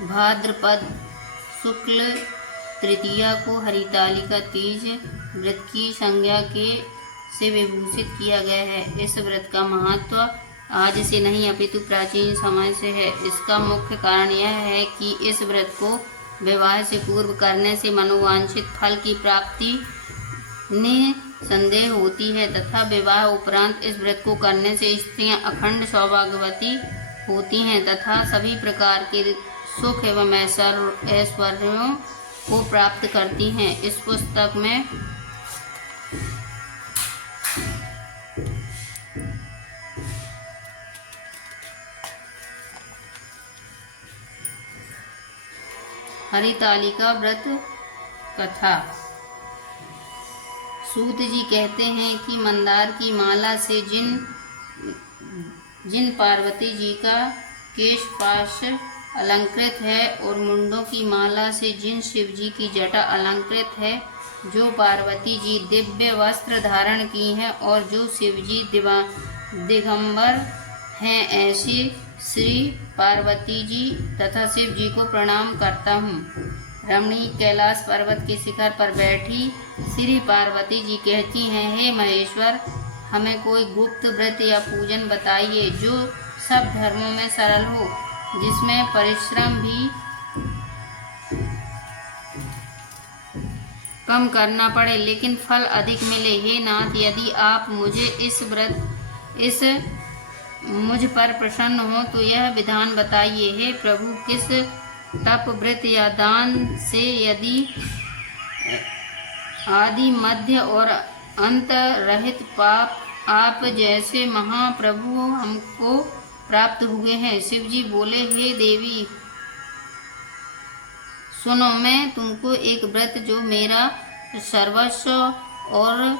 भाद्रपद शुक्ल तृतीया को हरितालिका तीज व्रत की संज्ञा से विभूषित किया गया है। इस व्रत का महत्व आज से नहीं अपितु प्राचीन समय से है। इसका मुख्य कारण यह है कि इस व्रत को विवाह से पूर्व करने से मनोवांछित फल की प्राप्ति निसंदेह होती है तथा विवाह उपरांत इस व्रत को करने से स्त्रियां अखंड सौभाग्यवती होती हैं तथा सभी प्रकार के सुख एवं ऐश्वर्यों को प्राप्त करती हैं। इस पुस्तक में हरितालिका व्रत कथा। सूत जी कहते हैं कि मंदार की माला से जिन पार्वती जी का केशपाश अलंकृत है और मुंडों की माला से जिन शिव जी की जटा अलंकृत है, जो पार्वती जी दिव्य वस्त्र धारण की हैं और जो शिव जी दिगंबर हैं, ऐसी श्री पार्वती जी तथा शिव जी को प्रणाम करता हूँ। रमणी कैलाश पर्वत के शिखर पर बैठी श्री पार्वती जी कहती हैं, हे महेश्वर, हमें कोई गुप्त व्रत या पूजन बताइए जो सब धर्मों में सरल हो, जिसमें परिश्रम भी कम करना पड़े लेकिन फल अधिक मिले। हे नाथ, यदि आप मुझ पर प्रसन्न हो तो यह विधान बताइए। हे प्रभु, किस तप व्रत या दान से यदि आदि मध्य और अंत रहित पाप आप जैसे महाप्रभु हमको प्राप्त हुए हैं। शिव जी बोले, हे देवी सुनो, मैं तुमको एक व्रत जो मेरा सर्वस्व और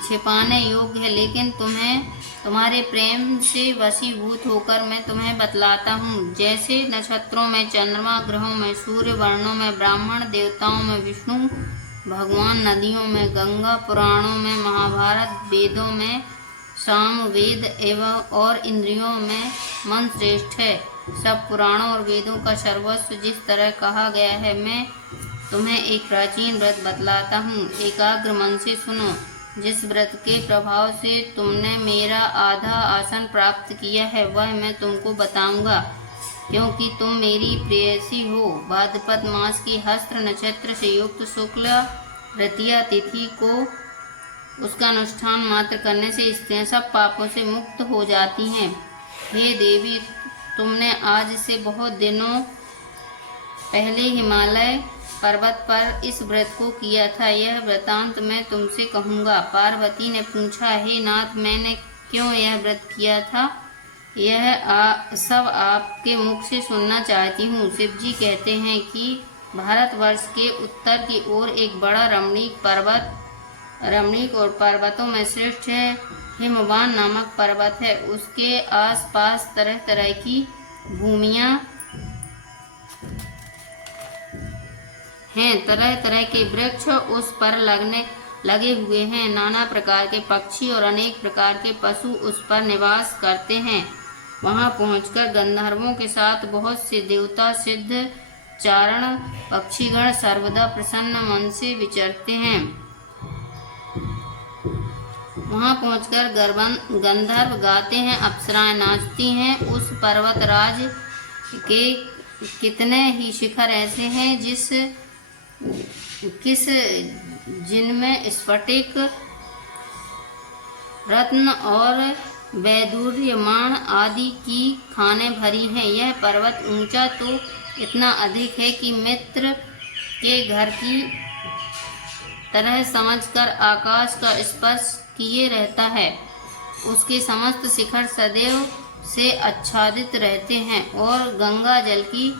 छिपाने योग्य है लेकिन तुम्हारे प्रेम से वशीभूत होकर मैं तुम्हें बतलाता हूँ। जैसे नक्षत्रों में चंद्रमा, ग्रहों में सूर्य, वर्णों में ब्राह्मण, देवताओं में विष्णु भगवान, नदियों में गंगा, पुराणों में महाभारत, वेदों में सामवेद एवं और इंद्रियों में मन श्रेष्ठ है। सब पुराणों और वेदों का सर्वस्व जिस तरह कहा गया है, मैं तुम्हें एक प्राचीन व्रत बतलाता हूँ। एकाग्र मन से सुनो। जिस व्रत के प्रभाव से तुमने मेरा आधा आसन प्राप्त किया है वह मैं तुमको बताऊंगा, क्योंकि तुम मेरी प्रेयसी हो। भाद्रपद मास की हस्त्र नक्षत्र से युक्त शुक्ल तृतीया तिथि को उसका अनुष्ठान मात्र करने से स्त्रियां सब पापों से मुक्त हो जाती हैं। हे देवी, तुमने आज से बहुत दिनों पहले हिमालय पर्वत पर इस व्रत को किया था, यह वृतांत मैं तुमसे कहूँगा। पार्वती ने पूछा, हे नाथ, मैंने क्यों यह व्रत किया था, यह सब आपके मुख से सुनना चाहती हूँ। शिव जी कहते हैं कि भारतवर्ष के उत्तर की ओर एक बड़ा रमणीक और पर्वतों में श्रेष्ठ हिमवान नामक पर्वत है। उसके आसपास तरह तरह की भूमियाँ हैं, तरह तरह के वृक्ष उस पर लगे हुए हैं। नाना प्रकार के पक्षी और अनेक प्रकार के पशु उस पर निवास करते हैं। वहां पहुंचकर गंधर्वों के साथ बहुत से देवता, सिद्ध, चारण, पक्षीगण सर्वदा प्रसन्न मन से विचरते हैं। वहां पहुंचकर गंधर्व गाते हैं, अप्सराएं नाचती हैं। उस पर्वतराज के कितने ही शिखर ऐसे हैं जिनमें स्फटिक, रत्न और वैदूर्यमान आदि की खानें भरी हैं। यह पर्वत ऊंचा तो इतना अधिक है कि मित्र के घर की तरह समझकर आकाश का स्पर्श किए रहता है। उसके समस्त शिखर सदैव से आच्छादित रहते हैं और गंगा जल की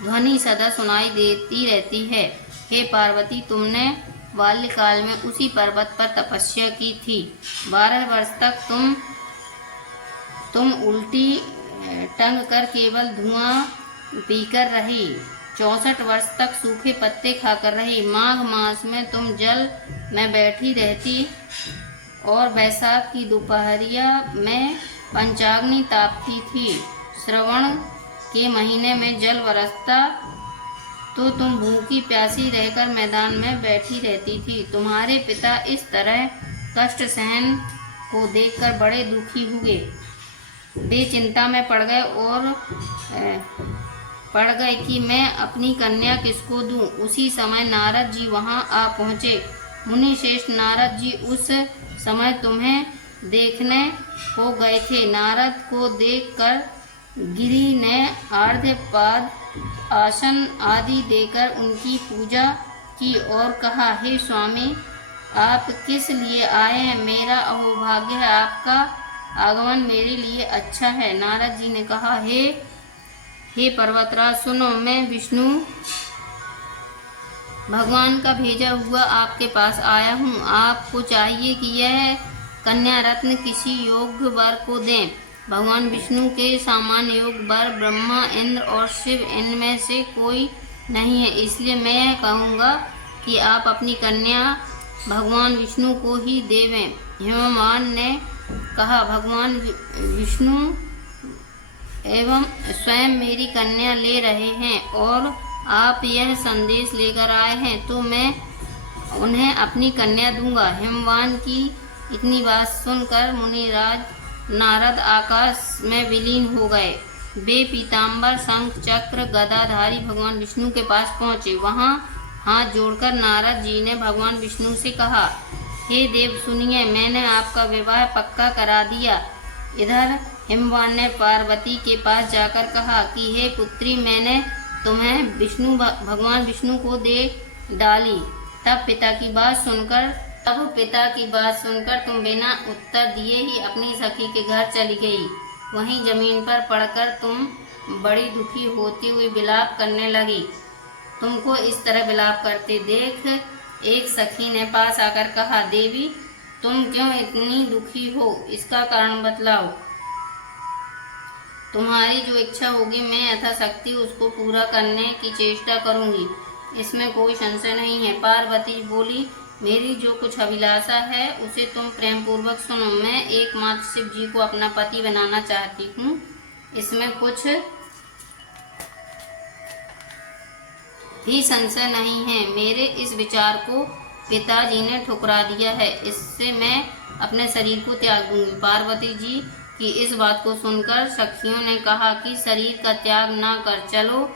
ध्वनि सदा सुनाई देती रहती है। हे पार्वती, तुमने बाल्यकाल में उसी पर्वत पर तपस्या की थी। 12 वर्ष तक तुम उल्टी टंग कर केवल धुआं पीकर रही। 64 वर्ष तक सूखे पत्ते खाकर रही। माघ मास में तुम जल में बैठी रहती और बैसाख की दोपहरिया में पंचाग्नि तापती थी। श्रवण के महीने में जल बरसता तो तुम भूखी प्यासी रहकर मैदान में बैठी रहती थी। तुम्हारे पिता इस तरह कष्ट सहन को देखकर बड़े दुखी हुए। वे चिंता में पड़ गए कि मैं अपनी कन्या किसको दूं। उसी समय नारद जी वहां आ पहुंचे। मुनि श्रेष्ठ नारद जी उस समय तुम्हें देखने को गए थे। नारद को देखकर गिरि ने आर्घ्यपाद आसन आदि देकर उनकी पूजा की और कहा, हे स्वामी, आप किस लिए आए हैं? मेरा अहोभाग्य है, आपका आगमन मेरे लिए अच्छा है। नारद जी ने कहा, हे पर्वतराज, सुनो, मैं विष्णु भगवान का भेजा हुआ आपके पास आया हूँ। आपको चाहिए कि यह कन्या रत्न किसी योग्य वर को दें। भगवान विष्णु के सामान्य योग्य वर ब्रह्मा, इंद्र और शिव, इनमें से कोई नहीं है। इसलिए मैं कहूँगा कि आप अपनी कन्या भगवान विष्णु को ही देवें। हिमवान ने कहा, भगवान विष्णु एवं स्वयं मेरी कन्या ले रहे हैं और आप यह संदेश लेकर आए हैं, तो मैं उन्हें अपनी कन्या दूंगा। हिमवान की इतनी बात सुनकर मुनिराज नारद आकाश में विलीन हो गए। वे पीताम्बर, शंख, चक्र, गदाधारी भगवान विष्णु के पास पहुंचे। वहां हाथ जोड़कर नारद जी ने भगवान विष्णु से कहा, हे देव, सुनिए, मैंने आपका विवाह पक्का करा दिया। इधर हिमवान ने पार्वती के पास जाकर कहा कि हे पुत्री, मैंने तुम्हें भगवान विष्णु को दे डाली। तब पिता की बात सुनकर तुम बिना उत्तर दिए ही अपनी सखी के घर चली गई। वहीं जमीन पर पड़कर तुम बड़ी दुखी होती हुई विलाप करने लगी। तुमको इस तरह विलाप करते देख एक सखी ने पास आकर कहा, देवी, तुम क्यों इतनी दुखी हो? इसका कारण बतलाओ। तुम्हारी जो इच्छा होगी मैं यथाशक्ति उसको पूरा करने की चेष्टा करूंगी, इसमें कोई संशय नहीं है। पार्वती बोली, मेरी जो कुछ अभिलाषा है उसे तुम प्रेम पूर्वक सुनो। मैं एकमात्र शिव जी को अपना पति बनाना चाहती हूँ। इसमें कुछ भी संशय नहीं है। मेरे इस विचार को पिताजी ने ठुकरा दिया है। इससे मैं अपने शरीर को त्याग दूंगी। पार्वती जी की इस बात को सुनकर सखियों ने कहा कि शरीर का त्याग ना कर, चलो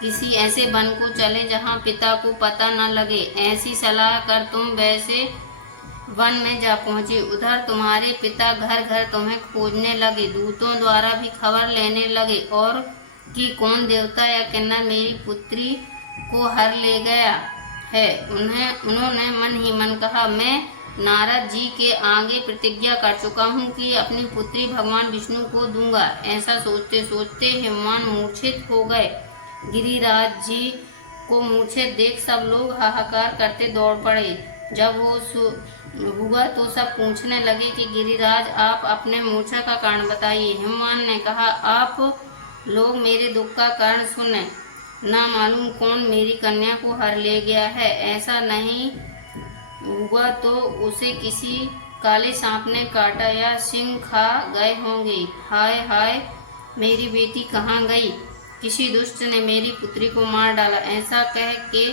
किसी ऐसे वन को चले जहाँ पिता को पता न लगे। ऐसी सलाह कर तुम वैसे वन में जा पहुँची। उधर तुम्हारे पिता घर घर तुम्हें खोजने लगे। दूतों द्वारा भी खबर लेने लगे और कि कौन देवता या किन्नर मेरी पुत्री को हर ले गया है। उन्होंने मन ही मन कहा, मैं नारद जी के आगे प्रतिज्ञा कर चुका हूँ कि अपनी पुत्री भगवान विष्णु को दूंगा। ऐसा सोचते सोचते हिमवान मूर्छित हो गए। गिरिराज जी को मूर्छित देख सब लोग हाहाकार करते दौड़ पड़े। जब वो हुआ तो सब पूछने लगे कि गिरिराज, आप अपने मूर्छा का कारण बताइए। हिमवान ने कहा, आप लोग मेरे दुख का कारण सुने। ना मालूम कौन मेरी कन्या को हर ले गया है। ऐसा नहीं हुआ तो उसे किसी काले सांप ने काटा या सिंह खा गए होंगे। हाय हाय, मेरी बेटी कहाँ गई? किसी दुष्ट ने मेरी पुत्री को मार डाला। ऐसा कह के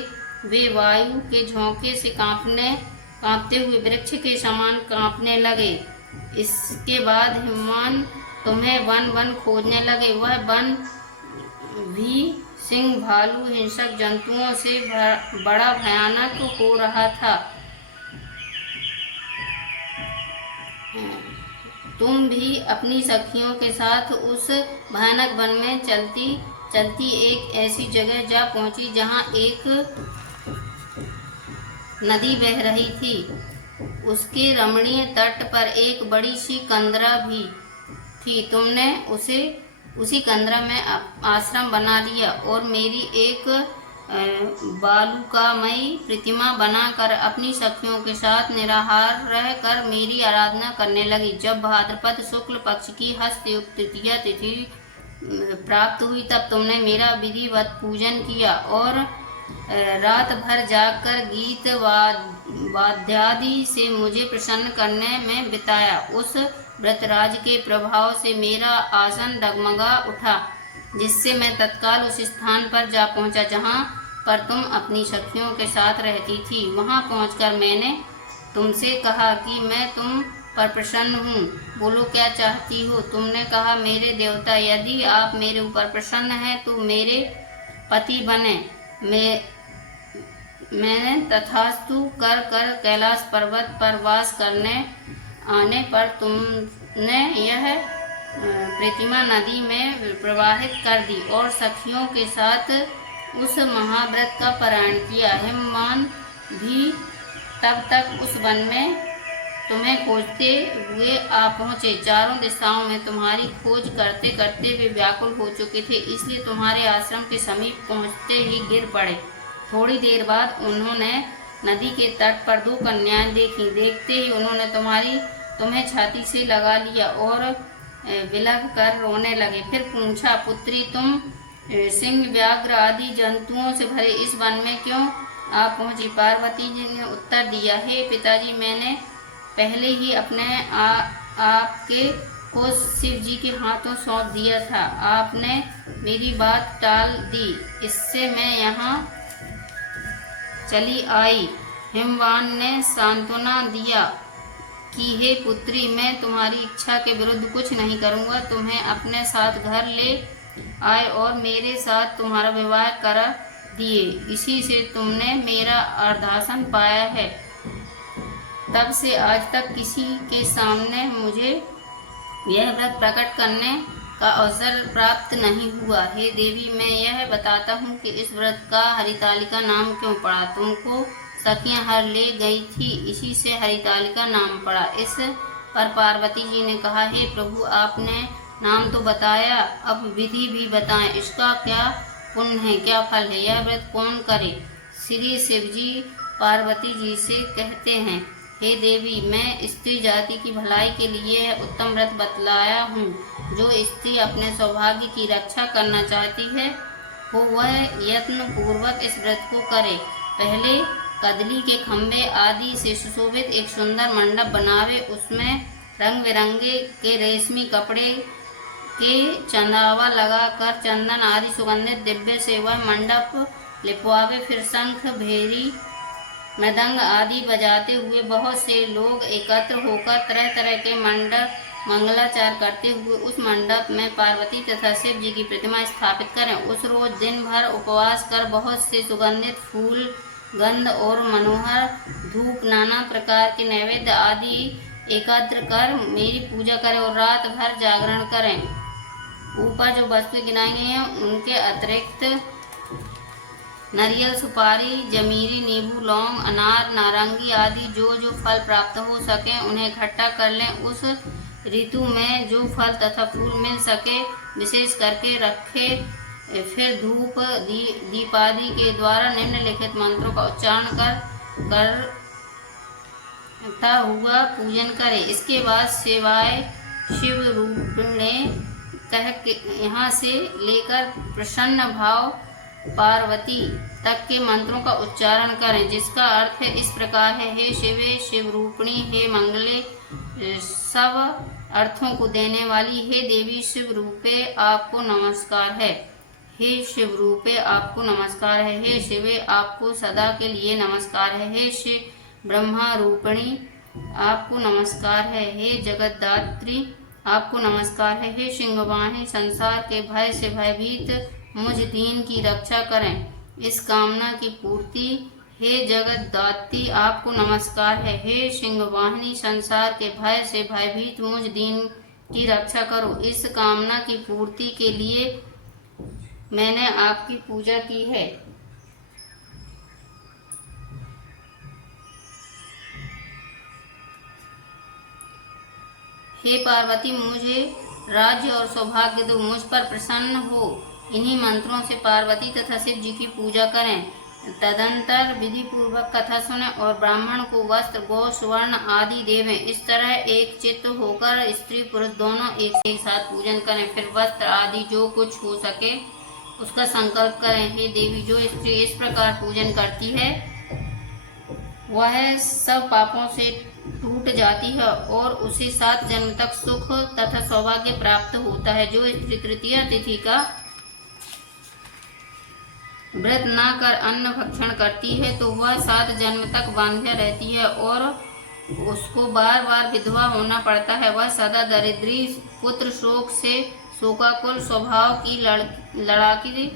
वे वायु के झोंके से कांपते हुए वृक्ष के समान कांपने लगे। इसके बाद हिमवान तुम्हें वन वन खोजने लगे। वह वन भी सिंह, भालू, हिंसक जंतुओं से बड़ा भयानक हो रहा था। तुम भी अपनी सखियों के साथ उस भयानक वन में चलती चलती एक ऐसी जगह जा पहुंची जहां एक नदी बह रही थी। उसके रमणीय तट पर एक बड़ी सी कंदरा भी थी। तुमने उसी कंदरा में आश्रम बना लिया और मेरी एक बालुकामयी प्रतिमा बनाकर अपनी सखियों के साथ निराहार रहकर मेरी आराधना करने लगी। जब भाद्रपद शुक्ल पक्ष की हस्तयुक्त तृतीया तिथि प्राप्त हुई तब तुमने मेरा विधिवत पूजन किया और रात भर जागकर गीत वाद्यादि से मुझे प्रसन्न करने में बिताया। उस व्रतराज के प्रभाव से मेरा आसन डगमगा उठा। जिससे मैं तत्काल उस स्थान पर जा पहुंचा जहां पर तुम अपनी सखियों के साथ रहती थी। वहां पहुंचकर मैंने तुमसे कहा कि मैं तुम पर प्रसन्न हूँ, बोलो क्या चाहती हो। तुमने कहा, मेरे देवता, यदि आप मेरे ऊपर प्रसन्न हैं तो मेरे पति बने। मैंने तथास्तु कर कैलाश पर्वत पर वास करने आने पर तुमने यह प्रतिमा नदी में प्रवाहित कर दी और सखियों के साथ उस महाव्रत का पारायण किया। हिमवान भी तब तक उस वन में तुम्हें खोजते हुए आ पहुँचे। चारों दिशाओं में तुम्हारी खोज करते करते वे व्याकुल हो चुके थे, इसलिए तुम्हारे आश्रम के समीप पहुँचते ही गिर पड़े। थोड़ी देर बाद उन्होंने नदी के तट पर दो कन्याएं देखी। देखते ही उन्होंने तुम्हें छाती से लगा लिया और विलख कर रोने लगे। फिर पूछा, पुत्री, तुम सिंह, व्याघ्र आदि जंतुओं से भरे इस वन में क्यों आ पहुँची? पार्वती जी ने उत्तर दिया, हे पिताजी, मैंने पहले ही अपने आपके को शिव जी के हाथों सौंप दिया था। आपने मेरी बात टाल दी, इससे मैं यहाँ चली आई। हिमवान ने सांत्वना दिया कि हे पुत्री, मैं तुम्हारी इच्छा के विरुद्ध कुछ नहीं करूँगा। तुम्हें अपने साथ घर ले आए और मेरे साथ तुम्हारा विवाह करा दिए। इसी से तुमने मेरा अर्धासन पाया है। तब से आज तक किसी के सामने मुझे यह व्रत प्रकट करने का अवसर प्राप्त नहीं हुआ। हे देवी, मैं यह बताता हूँ कि इस व्रत का हरितालिका नाम क्यों पड़ा। तुमको सखियाँ हर ले गई थी, इसी से हरितालिका नाम पड़ा। इस पर पार्वती जी ने कहा, हे प्रभु, आपने नाम तो बताया, अब विधि भी बताएं। इसका क्या पुण्य है, क्या फल है, यह व्रत कौन करे? श्री शिव जी पार्वती जी से कहते हैं, हे देवी, मैं स्त्री जाति की भलाई के लिए उत्तम व्रत बतलाया हूँ। जो स्त्री अपने सौभाग्य की रक्षा करना चाहती है वो वह यत्न पूर्वक इस व्रत को करे। पहले कदली के खम्भे आदि से सुशोभित एक सुंदर मंडप बनावे, उसमें रंग बिरंगे के रेशमी कपड़े के चंदावा लगाकर चंदन आदि सुगंधित दिव्य से वह मंडप लिपवावे। फिर शंख, भेरी, मृदंग आदि बजाते हुए बहुत से लोग एकत्र होकर तरह तरह के मंगलाचार करते हुए उस मंडप में पार्वती तथा शिव जी की प्रतिमा स्थापित करें। उस रोज दिन भर उपवास कर बहुत से सुगंधित फूल, गंध और मनोहर धूप, नाना प्रकार के नैवेद्य आदि एकत्र कर मेरी पूजा करें और रात भर जागरण करें। ऊपर जो वस्तुएं गिनाई गई हैं उनके अतिरिक्त नारियल, सुपारी, जमीरी, नींबू, लौंग, अनार, नारंगी आदि जो जो फल प्राप्त हो सके उन्हें इकट्ठा कर लें। उस ऋतु में जो फल तथा फूल मिल सके विशेष करके रखे। फिर धूप दीपादि के द्वारा निम्नलिखित मंत्रों का उच्चारण करता हुआ पूजन करें। इसके बाद शिवाय शिव रूपिणे कह के यहाँ से लेकर प्रसन्न भाव पार्वती तक के मंत्रों का उच्चारण करें, जिसका अर्थ है इस प्रकार है, हे शिवे, शिव रूपिणी, हे मंगले, सब अर्थों को देने वाली, हे देवी शिव रूपे, आपको नमस्कार है। हे शिव रूपे, आपको नमस्कार है। हे शिवे, आपको सदा के लिए नमस्कार है। हे शिव ब्रह्मा रूपिणी, आपको नमस्कार है। हे जगद्धात्री, आपको नमस्कार है। हे सिंहवाहिनी, संसार के भय से भयभीत मुझ दीन की रक्षा करें, इस कामना की पूर्ति, हे जगद्धात्री, आपको नमस्कार है। हे सिंहवाहिनी, संसार के भय से भयभीत मुझ दीन की रक्षा करो, इस कामना की पूर्ति के लिए मैंने आपकी पूजा की है। हे पार्वती, मुझे राज्य और सौभाग्य दो, मुझ पर प्रसन्न हो। इन्हीं मंत्रों से पार्वती तथा शिव जी की पूजा करें। तदंतर विधि पूर्वक कथा सुने और ब्राह्मण को वस्त्र, गौ, स्वर्ण आदि देवें। इस तरह एक चित्त होकर स्त्री पुरुष दोनों एक साथ पूजन करें। फिर वस्त्र आदि जो कुछ हो सके उसका संकल्प करें। हे देवी, जो स्त्री इस प्रकार पूजन करती है वह सब पापों से टूट जाती है और उसे 7 जन्म तक सुख तथा सौभाग्य प्राप्त होता है। जो स्त्री तृतीया तिथि का व्रत ना कर अन्न भक्षण करती है तो वह 7 जन्म तक बांध्या रहती है और उसको बार बार विधवा होना पड़ता है। वह सदा दरिद्री, पुत्र शोक से शोकाकुल स्वभाव की लड़ाकी,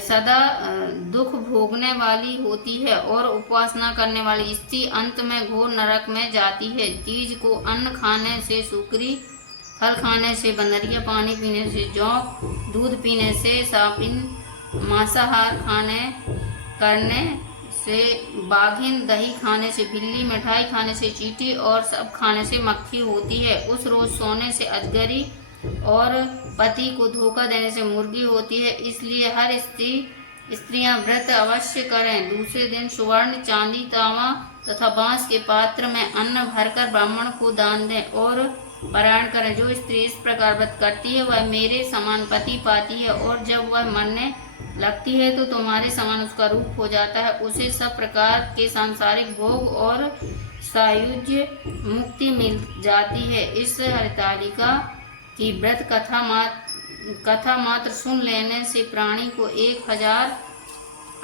सदा दुख भोगने वाली होती है और उपासना करने वाली स्त्री अंत में घोर नरक में जाती है। तीज को अन्न खाने से सुकरी, फल खाने से बंदरिया, पानी पीने से जोंक, दूध पीने से सापिन, मांसाहार करने से बाघिन, दही खाने से बिल्ली, मिठाई खाने से चींटी और सब खाने से मक्खी होती है। उस रोज सोने से अजगरी और पति को धोखा देने से मुर्गी होती है। इसलिए हर स्त्रियां व्रत अवश्य करें। दूसरे दिन स्वर्ण, चांदी, तांबा तथा बांस के पात्र में अन्न भरकर ब्राह्मण को दान दें और पारायण करें। जो स्त्री इस प्रकार व्रत करती है वह मेरे समान पति पाती है और जब वह मरने लगती है तो तुम्हारे समान उसका रूप हो जाता है। उसे सब प्रकार के सांसारिक भोग और सायुज्य मुक्ति मिल जाती है। इस हरितालिका की व्रत कथा मात्र सुन लेने से प्राणी को 1000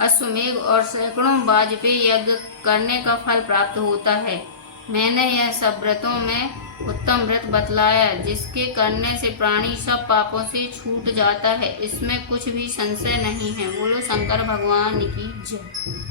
अश्वमेध और सैकड़ों वाजपेयी यज्ञ करने का फल प्राप्त होता है। मैंने यह सब व्रतों में उत्तम व्रत बतलाया जिसके करने से प्राणी सब पापों से छूट जाता है। इसमें कुछ भी संशय नहीं है। बोलो शंकर भगवान की जय।